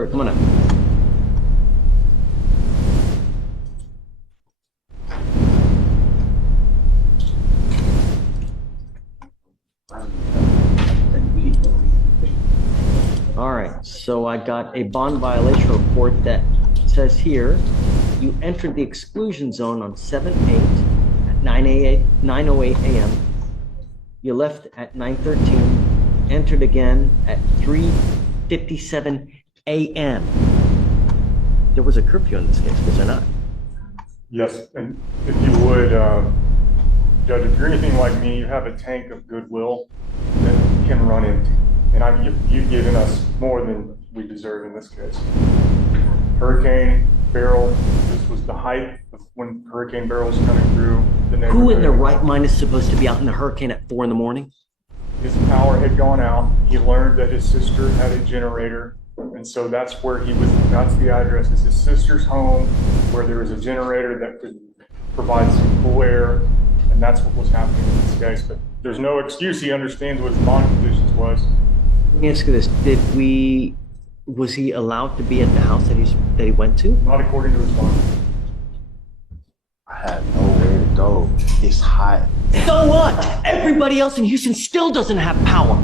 Stewart, come on up. All right, so I got a bond violation report that says here, you entered the exclusion zone on 7/8 at 9:08 a.m. You left at 9:13, entered again at 3:57 a.m. There was a curfew in this case, was there not? Yes, and if you would, Judge, if you're anything like me, you have a tank of goodwill that can run empty. And you've given us more than we deserve in this case. Hurricane Beryl, this was the height of when Hurricane Beryl was coming through the neighborhood. Who in their right mind is supposed to be out in a hurricane at 4 in the morning? His power had gone out. He learned that his sister had a generator. And so that's where he was, that's the address. It's his sister's home where there was a generator that could provide some cool air. And that's what was happening in this case. But there's no excuse. He understands what his bond conditions was. Let me ask you this. Was he allowed to be at the house that he went to? Not according to his bond. I had nowhere to go. It's hot. So what? Everybody else in Houston still doesn't have power.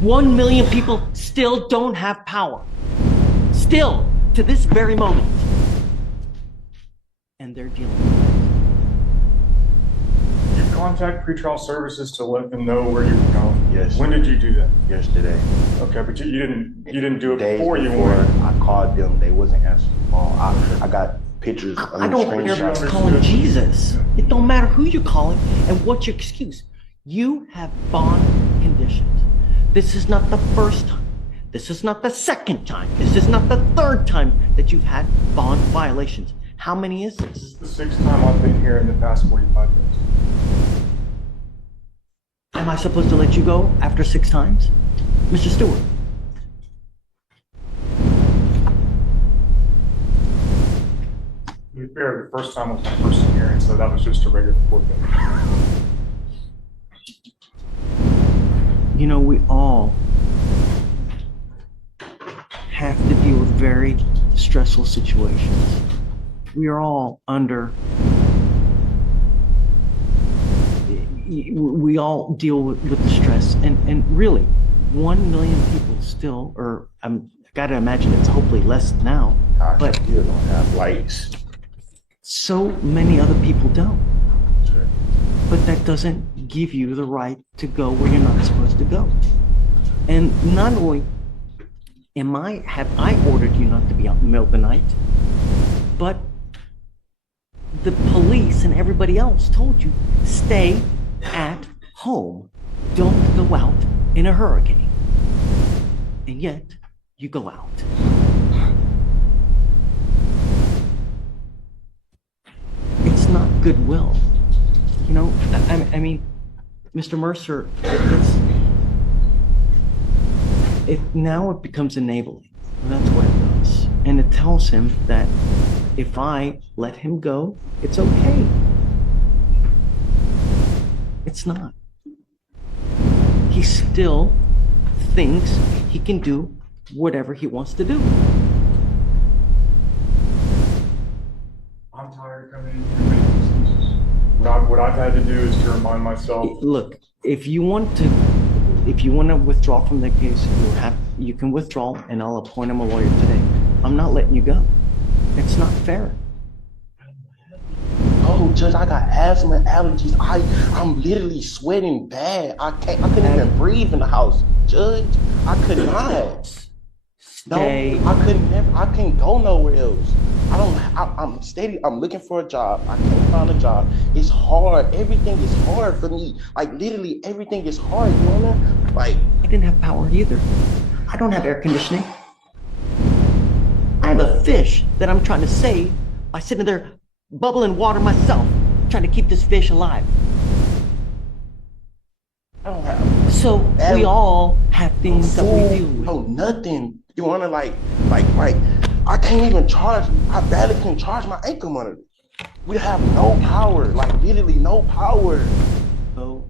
1 million people still don't have power. Still, to this very moment. And they're dealing with it. Did you contact pretrial services to let them know where you were going? Yes. When did you do that? Yesterday. Okay, but you didn't do it Days before you went. I called them. They wasn't answering the phone. I got pictures. I don't care about screenshots. calling Jesus. It don't matter who you're calling and what's your excuse. You have bond conditions. This is not the first time. This is not the second time. This is not the third time that you've had bond violations. How many is This this? is the sixth time I've been here in the past 45 days. Am I supposed to let you go after 6 times? Mr. Stewart. To be fair, the first time was my first hearing, so that was just a regular court date. You know, we all have to deal with very stressful situations. We are all under, we all deal with the stress, and really 1 million people still, or I gotta imagine it's hopefully less now, I but still don't have lights. so many other people don't. Sure. But that doesn't give you the right to go where you're not supposed to go. And not only have I ordered you not to be out in the middle of the night, but the police and everybody else told you, stay at home. Don't go out in a hurricane. And yet, you go out. It's not goodwill. You know, I mean, Mr. Mercer, now it becomes enabling. That's what it does. And it tells him that if I let him go, it's okay. It's not. He still thinks he can do whatever he wants to do. I'm tired of coming in here making excuses. What I've had to do is to remind myself. Look, if you want to withdraw from the case, you can withdraw, and I'll appoint him a lawyer today. I'm not letting you go. It's not fair. Oh, Judge, I got asthma and allergies. I'm literally sweating bad. I couldn't even breathe in the house. Judge, I could not. Stay. No, I couldn't go nowhere else. I'm steady. I'm looking for a job. I can't find a job. It's hard. Everything is hard for me. Like, literally everything is hard, you know that? Like, I didn't have power either. I don't have air conditioning. I have a fish that I'm trying to save by sitting there bubbling water myself, trying to keep this fish alive. I don't have. So we all have things that we deal with. No, nothing. You wanna like, I can't even charge, I barely can charge my ankle monitor. We have no power, like literally no power. Go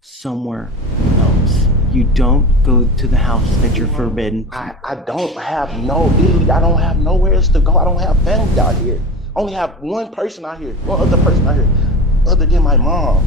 somewhere else. You don't go to the house that you're forbidden. I don't have literally, I don't have nowhere else to go. I don't have family out here. I only have one person out here, one other person out here, other than my mom.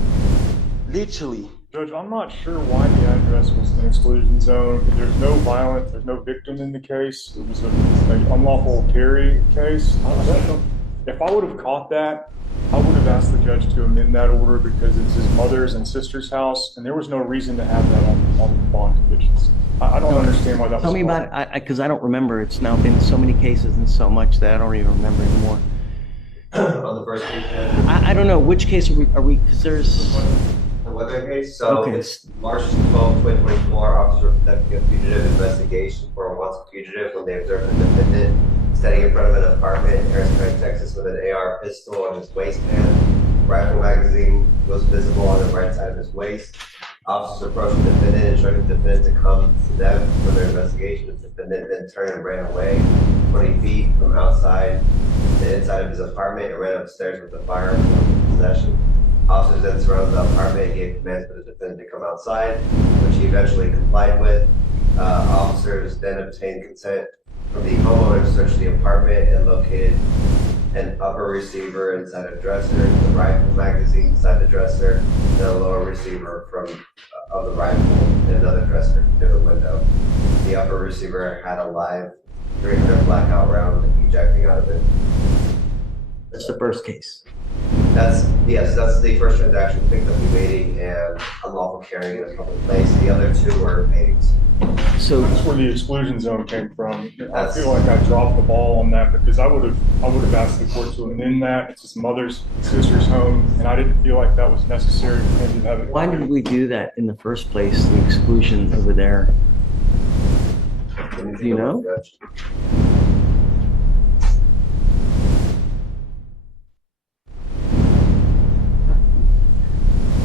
Literally. Judge, I'm not sure why the address was an exclusion zone. There's no violence, there's no victim in the case. It was an unlawful carry case. I don't know. If I would have caught that, I would have asked the judge to amend that order because it's his mother's and sister's house, and there was no reason to have that on bond conditions. I don't understand why that was. Tell me about it, because I don't remember. It's now been so many cases and so much that I don't even remember anymore. On the first case, I don't know which case are we? Because there's the weather case. So Okay. it's March 12, 2024. Officers were conducting a fugitive investigation for a wanted fugitive when they observed the defendant standing in front of an apartment in Harris County, Texas, with an AR pistol on his waistband. Rifle magazine was visible on the right side of his waist. Officers approached the defendant and instructed the defendant to come to them for their investigation. The defendant then turned and ran away 20 feet from outside the inside of his apartment and ran upstairs with the firearm in possession. Officers then surrounded the apartment and gave commands for the defendant to come outside, which he eventually complied with. Officers then obtained consent from the homeowner to search the apartment and located an upper receiver inside a dresser, the rifle magazine inside the dresser, and a lower receiver of the rifle in another dresser near the window. The upper receiver had a live 300 blackout round ejecting out of it. that's the first case. That's the first transaction, picked up evading and unlawful carrying in a public place. The other two were evadings. So That's where the exclusion zone came from. I feel like I dropped the ball on that because I would have asked the court to amend that. It's his mother's sister's home, and I didn't feel like that was necessary for him to have it. why did we do that in the first place? The exclusion over there. Do you know?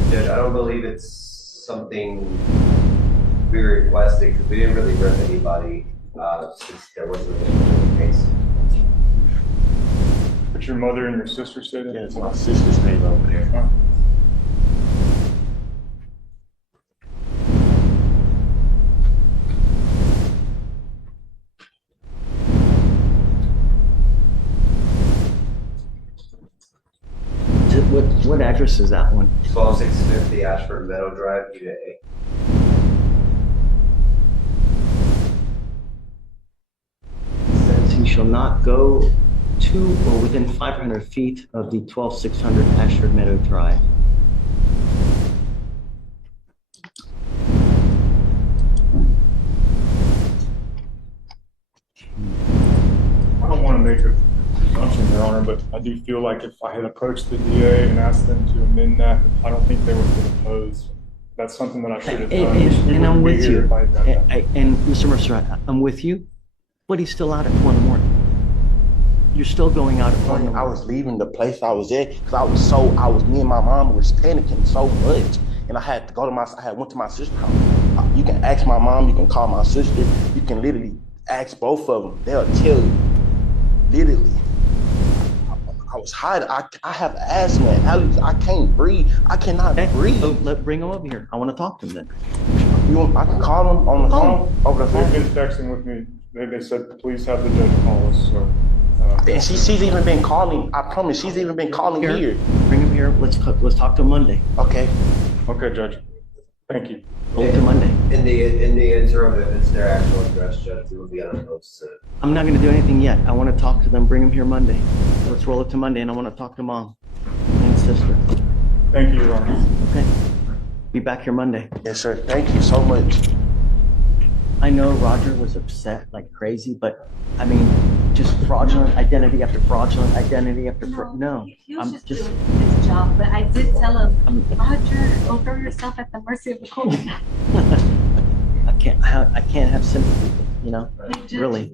Judge, I don't believe it's something we requested because we didn't really rip anybody since there wasn't a victim in the case. But your mother and your sister said it? Yeah, it's my sister's name over there. Huh? What address is that one? 12650 Ashford Meadow Drive, Unit A. Says he shall not go to or within 500 feet of the 12600 Ashford Meadow Drive. I don't want to make a presumption, Your Honor, but I do feel like if I had approached the DA and asked them to amend that, I don't think they would have opposed. That's something that I should have done. And I'm with you. If I had done that. And Mr. Mercer, I'm with you, but he's still out at 4 in the morning. You're still going out at 4 in the I morning. was leaving the place I was at because me and my mom was panicking so much. And I had to go to went to my sister's house. You can ask my mom, you can call my sister, you can literally ask both of them. They'll tell you. Literally. I was hiding. I have asthma, allergies. I can't breathe. I cannot breathe. So bring him over here. I want to talk to him then. I can call them on the phone, over the They've phone. been texting with me. They said, please have the judge call us, so. And she's even been calling. I promise, she's even been calling here. Bring him here. Let's talk to him Monday. Okay. Okay, Judge. Thank you. Hold to Monday. In the interim, if it's their actual address, Judge, we will be unopposed to it. I'm not going to do anything yet. I want to talk to them. Bring him here Monday. Let's roll it to Monday, and I want to talk to mom and sister. Thank you, Your Honor. Okay. Be back here Monday. Yes, sir. Thank you so much. I know Roger was upset like crazy, but I mean, just fraudulent identity after fraudulent identity after no. He was I'm just just doing his job, but I did tell him, I'm, Roger, don't throw yourself at the mercy of the court. I can't have sympathy, you know, He just- really.